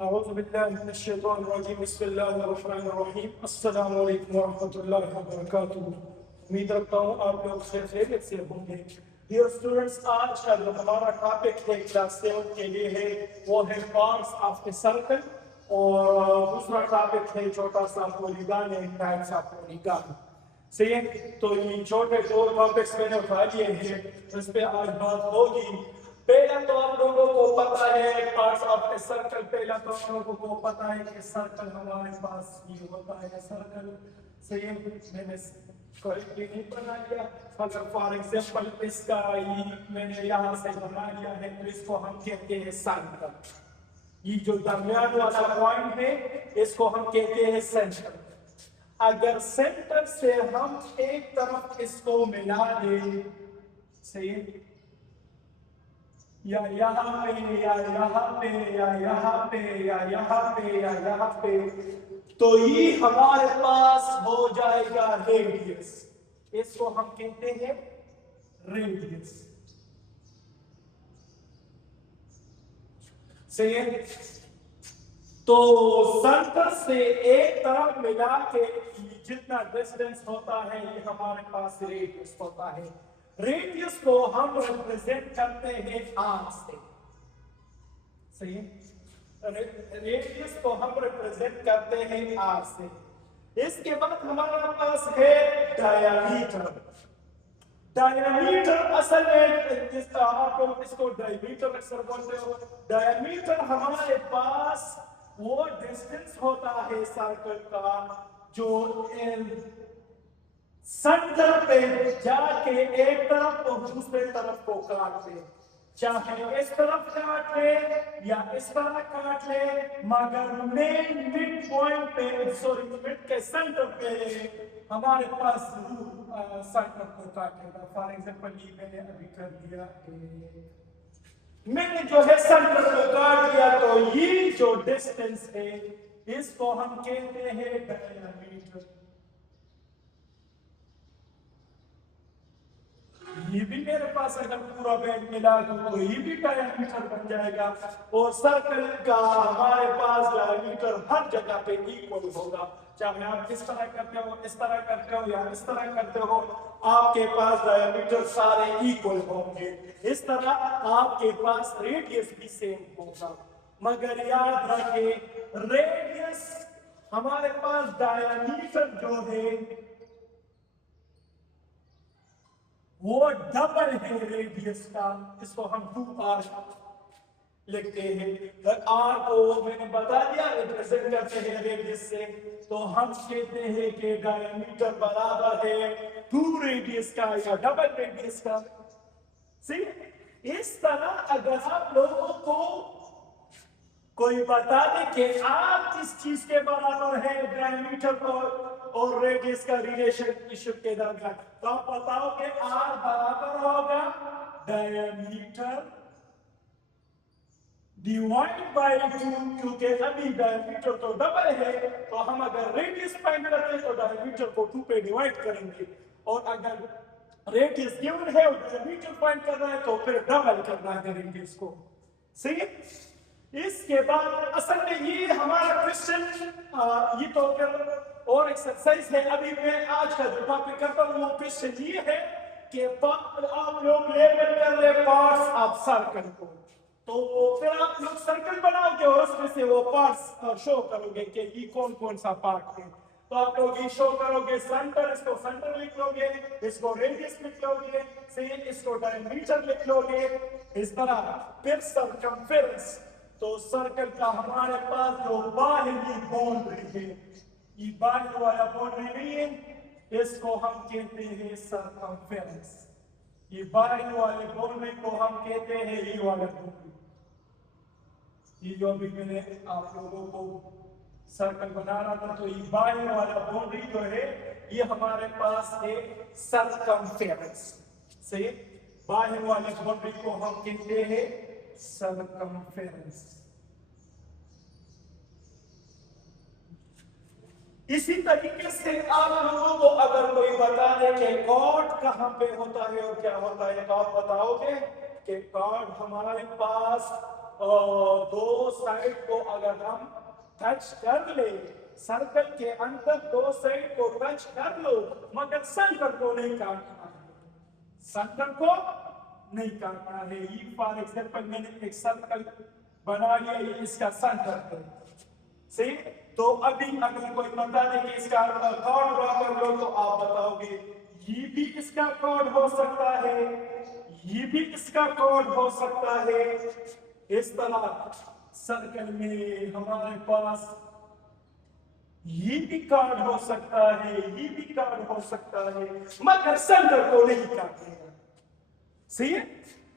उम्मीद रखता हूँ आप लोग खैरियत से होंगे। डियर स्टूडेंट्स, आज का जो हमारा टॉपिक है क्लास 7 के लिए है वो है पार्ट्स ऑफ ए सर्कल, और दूसरा टॉपिक है छोटा सा polygon and types of polygon. सही है, तो ये छोटे दो टॉपिक्स मैंने उठा लिए हैं, इस पे आज बात होगी। पहला तो आप लोगों को पता है पार्ट्स ऑफ ए सर्कल, पहला तो आप लोगों को पता है कि सर्कल हमारे पास ये होता है सर्कल। सही है, मैंने करेक्टली नहीं बना लिया। अगर फॉर एग्जांपल इसका ये मैंने यहाँ से बना लिया है तो इसको हम कहते हैं सर्कल। ये जो दरमियान वाला पॉइंट है इसको हम कहते हैं सेंटर। अगर सेंटर से हम एक तरफ इसको मिला दें, सही है, या यहाँ पे या यहाँ पे या यहाँ पे या यहाँ पे या यहाँ पे, तो ये हमारे पास हो जाएगा रेडियस। इसको हम कहते हैं रेडियस। सही है, तो सेंटर से एक तरफ मिला के जितना डिस्टेंस होता है ये हमारे पास रेडियस होता है। रेडियस को हम रिप्रेजेंट करते हैं आर से। सही है, रेडियस को हम रिप्रेजेंट करते हैं आर से। इसके बाद हमारे पास है डायमीटर। डायमीटर असल में जिसका आप लोग इसको डायमीटर अक्सर बोलते हो। डायमीटर हमारे पास वो डिस्टेंस होता है सर्कल का जो सेंटर पे जाके एक तरफ और दूसरे तरफ को काट ले, चाहे इस तरफ काट ले या इस तरह काट ले, मगर मेन मिड पॉइंट पे, सॉरी मिड के सेंटर पे हमारे पास जरूर सेंटर को काटेगा। फॉर एग्जांपल ये मैंने अभी कर दिया, मैंने जो है सेंटर को काट दिया, तो ये जो डिस्टेंस है इसको हम कहते हैं डायमीटर। ये भी मेरे पास अगर पूरा बैंड मिला तो ये भी डायमीटर बन जाएगा। और सर्कल का हमारे पास डायमीटर हर जगह पे इक्वल होगा, चाहे आप इस तरह करते हो, इस तरह करते हो या इस तरह करते हो, आपके पास डायमीटर सारे इक्वल होंगे। इस तरह आपके पास रेडियस भी सेम होगा। मगर याद रखें, रेडियस हमारे पास डायमीटर जो है वो डबल है रेडियस का। इसको हम 2r लिखते हैं। r को मैंने बता दिया रिप्रेजेंट करते हैं रेडियस से, तो हम कहते हैं कि डायमीटर बराबर है 2 रेडियस का या डबल रेडियस का। सही, इस तरह अगर आप लोगों को कोई बता दे कि आप किस चीज के बराबर है डायमीटर को और रेडियस का रिलेशनशिप के दरमियान, तो आप बताओ कि r बराबर होगा डायमीटर डिवाइड बाय 2, क्योंकि अभी डायमीटर तो डबल है, तो हम अगर रेडियस फाइंड करते हैं तो डायमीटर को 2 पे डिवाइड करेंगे, और अगर रेडियस गिवन है और डायमीटर फाइंड करना है तो फिर डबल करना है रेडियस को। सही, इसके बाद असल में ये हमारा क्वेश्चन, ये तो और एक्सरसाइज है। अभी मैं आज का जो टॉपिक करता हूँ वो क्वेश्चन ये है कि आप लोग लेबल कर रहे पार्ट्स ऑफ सर्कल को, तो फिर आप लोग सर्कल बनाओगे और उसमें से वो पार्ट्स शो करोगे कि ये कौन कौन सा पार्ट है। तो आप लोग ये शो करोगे सेंटर, इसको सेंटर लिख लोगे, इसको रेडियस लिख लोगे, सेम इसको डायमीटर लिख लोगे, इस तरह। फिर सर्कमफेरेंस, तो सर्कल का हमारे पास जो बाहरी बाउंड्री है, ये बाहर वाला बाउंड्री नहीं है, इसको हम कहते हैं सर्कमफेरेंस। ये बाहर वाले बाउंड्री को हम कहते हैं ये वाला बाउंड्री। ये जो अभी मैंने आप लोगों को सर्कल बना रहा था, तो ये बाहर वाला बाउंड्री जो है ये हमारे पास है सर्कमफेरेंस। सही, बाहर वाले बाउंड्री को हम कहते हैं सर्कमफेरेंस। इसी तरीके से आप लोगों को अगर कोई बता दे कि कॉर्ड कहां पे होता है और क्या होता है, तो आप बताओगे कि कॉर्ड हमारे पास दो साइड को अगर हम टच कर ले, सर्कल के अंदर दो साइड को टच कर लो, मगर सेंटर को नहीं काटना है, सेंटर को नहीं काटना है। ये फॉर एग्जांपल मैंने एक सर्कल बना लिया, ये इसका सेंटर है, सही। तो अभी अगर कोई बता दे कि इसका कॉर्ड ड्रॉ कर लो, तो आप बताओगे ये भी इसका कॉर्ड हो सकता है, ये भी इसका कॉर्ड हो सकता है। इस तरह सर्कल में हमारे पास ये भी कार्ड हो सकता है, ये भी कार्ड हो सकता है, मगर सेंटर को नहीं काटेगा, सही है।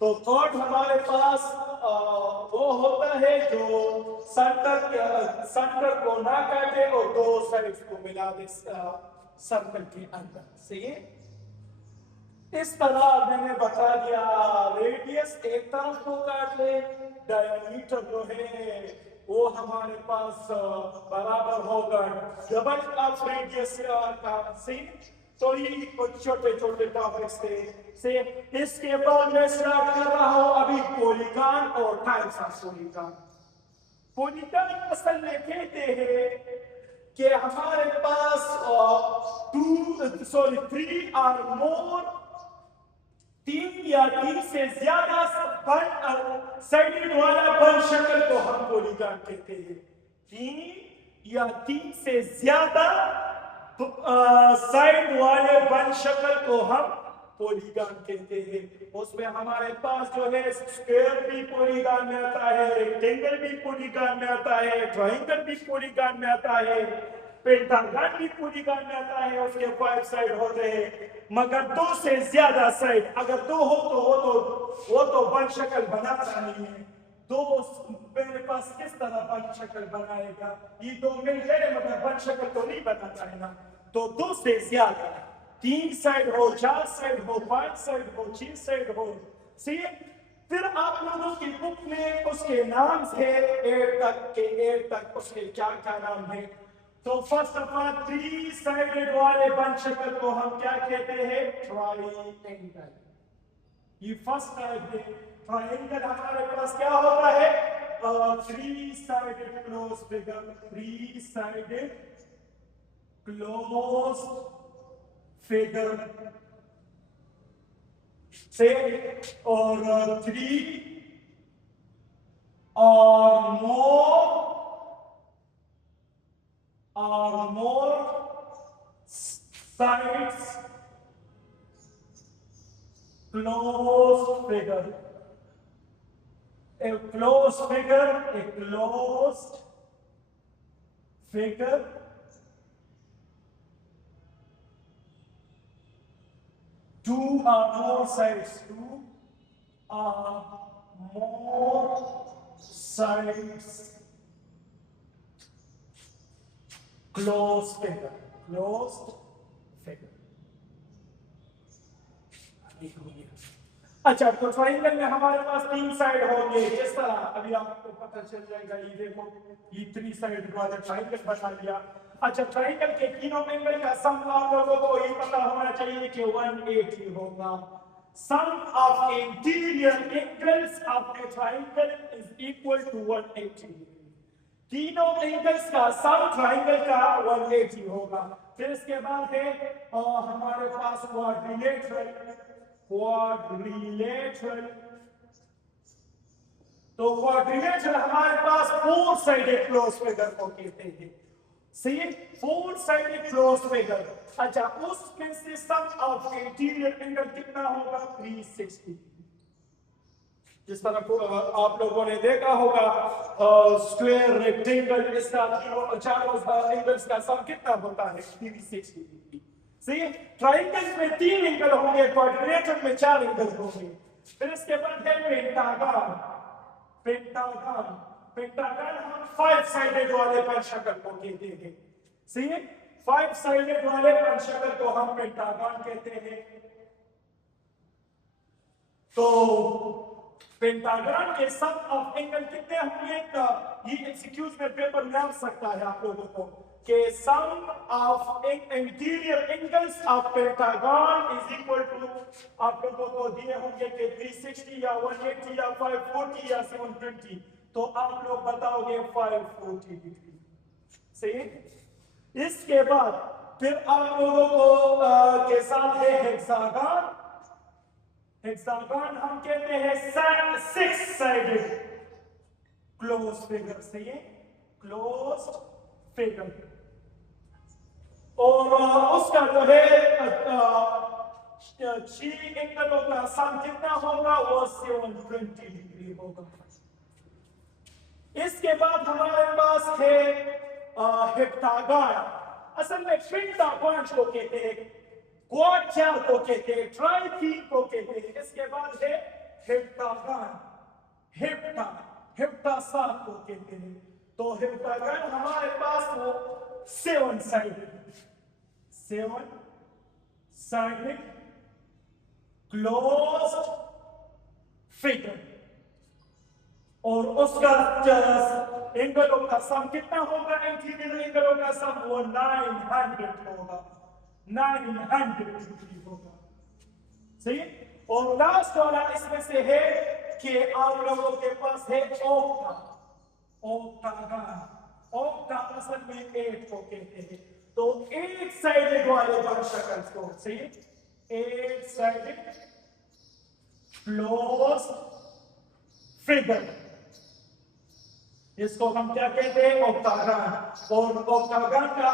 तो कॉर्ड हमारे पास वो होता है जो सेंटर को ना काटे और दो साइड्स को मिला दे सर्कल के अंदर, सही है। इस तरह मैंने बता दिया, रेडियस एक तरफ को काट ले, डायमीटर जो है वो हमारे पास बराबर होगा डबल ऑफ रेडियस का, सही। तो ये कुछ छोटे छोटे टॉपिक्स थे से। इसके बाद मैं स्टार्ट कर रहा हूं अभी पॉलीगॉन और टाइप्स ऑफ पॉलीगॉन। पॉलीगॉन असल में कहते हैं कि हमारे पास 3 और मोर, 3 या 3 से ज्यादा साइडेड वाला बन शक्ल को हम पॉलीगॉन कहते हैं। 3 या 3 से ज्यादा साइड वाले बन शक्ल को हम पॉलीगॉन कहते हैं। उसमें हमारे पास जो है स्क्वायर भी पॉलीगॉन में आता है, रेक्टेंगल भी पॉलीगॉन में आता है, ट्रायंगल भी पॉलीगॉन में आता है, पेंटागन भी पॉलीगॉन में आता है। उसके 5 साइड होते हैं, मगर 2 से ज्यादा साइड अगर 2 हो तो वो तो बन शक्ल बनाता नहीं है। 2 मेरे पास किस तरह बन शक्ल बनाएगा, ये 2 मिल गए मगर बन शक्ल तो नहीं बनाता है ना। तो 2 से ज्यादा, 3 साइड हो, 4 साइड हो, 5 साइड हो, 6 साइड हो, सी। फिर आप लोगों की बुक में उसके नाम है 8 तक उसके क्या क्या नाम है। तो फर्स्ट ऑफ ऑल 3 साइडेड वाले बन शक्ल को हम क्या कहते हैं, ट्रायंगल। ये फर्स्ट टाइप है ट्रायंगल। हमारे पास क्या होता है, 3 sided close figure, 3 sided close figure से, और 3 और more sides closed figure, a closed figure, two or more sides, closed figure। अच्छा, तो ट्रायंगल में हमारे पास 3 साइड होंगे। इस तरह अभी आपको पता चल जाएगा, ये देखो ये 3 साइड वाला ट्रायंगल बना लिया। अच्छा, ट्रायंगल के तीनों एंगल का सम आप लोगों को ये पता होना चाहिए कि 180 होगा। Sum of interior angles of a triangle is equal to 180। तीनों एंगल्स का सम ट्रायंगल का 180 होगा। फिर इसके बाद है हमारे पास क्वाड्रिलेटरल। तो क्वाड्रिलेटरल हमारे पास 4 साइडेड क्लोज फिगर को कहते हैं। सी 4 साइडेड क्लोज फिगर। अच्छा, उसमें से सम ऑफ इंटीरियर एंगल कितना होगा, 360। जिस तरह आप लोगों ने देखा होगा स्क्वायर, रेक्टेंगल, इसका चारों एंगल्स का सम कितना होता है, 360 डिग्री। सही। ट्रायंगल में 3 एंगल होंगे, क्वाड्रिलेटरल में 4 एंगल होंगे। फिर इसके बाद है पेंटागन हम 5 साइडेड वाले पंचशकल को कहते हैं। सही है, 5 साइडेड वाले पंचशकल को हम पेंटागन कहते हैं। तो पेंटागन के सम ऑफ एंगल कितने होंगे, ये एक्सक्यूज में पेपर में आ सकता है आप लोगों को। के sum of interior angles of pentagon is equal to, आप लोगों को दिए होंगे कि 360 या 180 या 540 या 720, तो आप लोग बताओगे 540 डिग्री। सही। इसके बाद फिर आप लोगों को के साथ है हेक्सागन। हेक्सागन हम कहते हैं 6 साइडेड क्लोज फिगर। सही है, क्लोज फिगर। और उसका जो है ची एंगलों का सम कितना होगा, वो 720 डिग्री होगा। इसके बाद हमारे पास है हेप्टागन। असल में पेंटागन को कहते हैं, क्वाड्रिलैटरल को कहते हैं, ट्राइथीन को कहते हैं। इसके बाद है हेप्टागन, हेप्टासा को कहते हैं। तो हेप्टागन हमारे पास वो 7 साइडेड क्लोज्ड फिगर, और उसका एंगलों का सम कितना होगा, इंटीरियर एंगलों का सम वो 900 होगा, 900 डिग्री होगा। सही। और लास्ट वाला इसमें से है कि आप लोगों के पास है ऑक्टा असल में 8 को कहते हैं। तो 8 साइडेड वाले वन शक्ल को, सही, 8 साइडेड क्लोज्ड फिगर, इसको हम क्या कहते हैं, ऑक्टागन। और ऑक्टागन का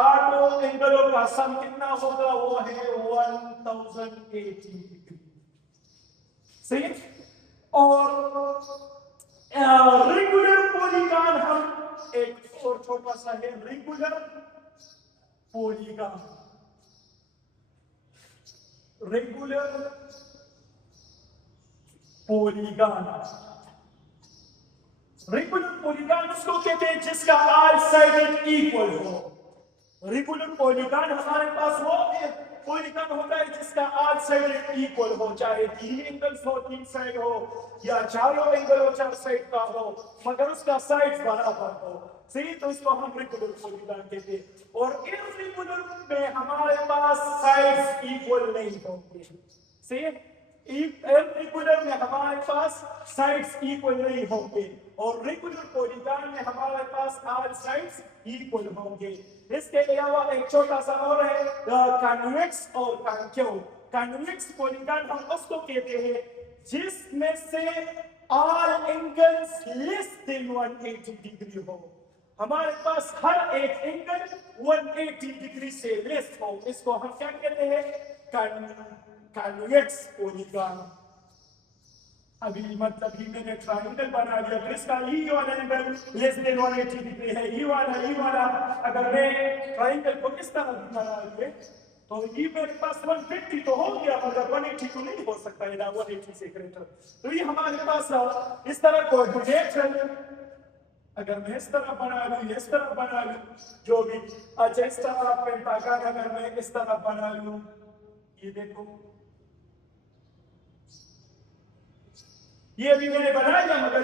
8 एंगलों का सम कितना होगा, वो है 1080 डिग्री। सही। और रेगुलर पॉलीगॉन, हम एक और छोटा सा है regular polygon. Regular polygon, regular polygon उसको कहते हैं जिसका ऑल साइडेड इक्वल हो। रेगुलर पॉलीगॉन हमारे पास वो पॉलीगॉन होता है जिसका ऑल साइडेड इक्वल हो, चाहे 3 एंगल्स हो, 3 साइड हो, या चारों एंगल हो, 4 साइड का हो, मगर उसका साइड बराबर हो। सही। तो इसको हम रेगुलर पॉलीगॉन कहते हैं। और इर्रेगुलर में हमारे पास साइड्स इक्वल नहीं होंगे। सही। इर्रेगुलर में हमारे पास साइड्स इक्वल नहीं होंगे, और रेगुलर पॉलीगॉन में हमारे पास ऑल साइड्स इक्वल होंगे। इसके अलावा एक छोटा सा और है कॉन्वेक्स और कॉन्केव। कॉन्वेक्स पॉलीगॉन हम उसको कहते हैं जिसमें से all angles less than 180 degree हो। हमारे पास हर एक एंगल 180 डिग्री से लेस हो, इसको हम क्या कहते हैं, कॉन्वेक्स पॉलीगॉन। अभी मतलब ये मैंने ट्रायंगल बना लिया, तो इसका ये वाला एंगल लेस देन 180 डिग्री है, ये वाला अगर मैं ट्रायंगल को इस तरह बना लूं तो ये मेरे पास 150 तो हो गया, मगर 180 तो नहीं हो सकता है ना, 180 से ग्रेटर। तो ये हमारे पास इस तरह कोऑर्डिनेट, अगर मैं इस तरह बना लूं, इस तरह बना लूं, जो भी अच्छा इस तरह पेंटागन अगर मैं इस तरह बना लूं, ये देखो ये भी मैंने बना लिया, मगर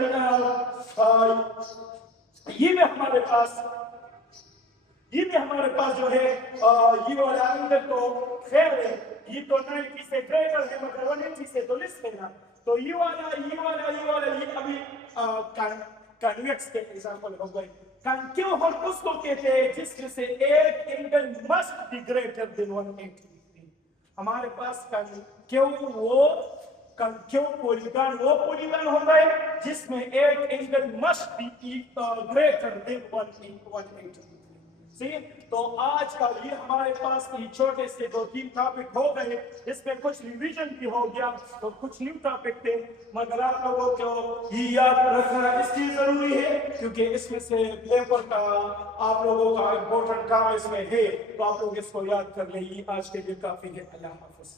ये में हमारे पास जो है ये वाला एंगल तो खैर है, ये तो 90 से ग्रेटर है, मगर 180 से तो लेस है ना। तो ये वाला ये अभी कॉन्वेक्स के एग्जांपल हो गए। कॉन्केव हम उसको कहते हैं जिसमें से एक angle must be greater than 180 degree. हमारे पास कॉन्केव पॉलीगॉन वो पॉलीगॉन होता है जिसमें एक angle must be greater than 180 degree. तो आज का ये हमारे पास छोटे से 2-3 टॉपिक हो गए, इसमें कुछ रिवीजन भी हो गया, तो कुछ न्यू टॉपिक थे, मगर आप लोगों को ये याद रखना इसलिए जरूरी है क्योंकि इसमें से पेपर का आप लोगों का इम्पोर्टेंट काम इसमें है, तो आप लोग इसको याद कर लें। आज के लिए काफी है। अल्लाह हाफिज।